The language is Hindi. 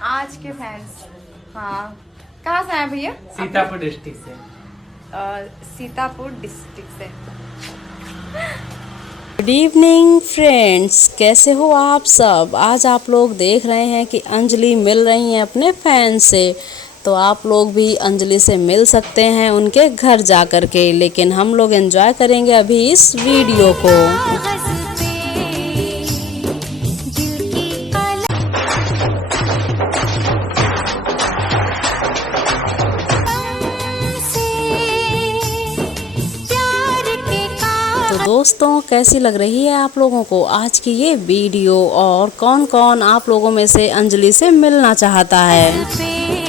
आज के फैंस। हाँ, कहाँ से आए भैया? सीतापुर डिस्ट्रिक्ट से। सीतापुर डिस्ट्रिक्ट से। गुड इवनिंग फ्रेंड्स, कैसे हो आप सब। आज आप लोग देख रहे हैं कि अंजलि मिल रही हैं अपने फैन से, तो आप लोग भी अंजलि से मिल सकते हैं उनके घर जा कर के। लेकिन हम लोग एंजॉय करेंगे अभी इस वीडियो को। तो दोस्तों, कैसी लग रही है आप लोगों को आज की ये वीडियो, और कौन कौन आप लोगों में से अंजलि से मिलना चाहता है।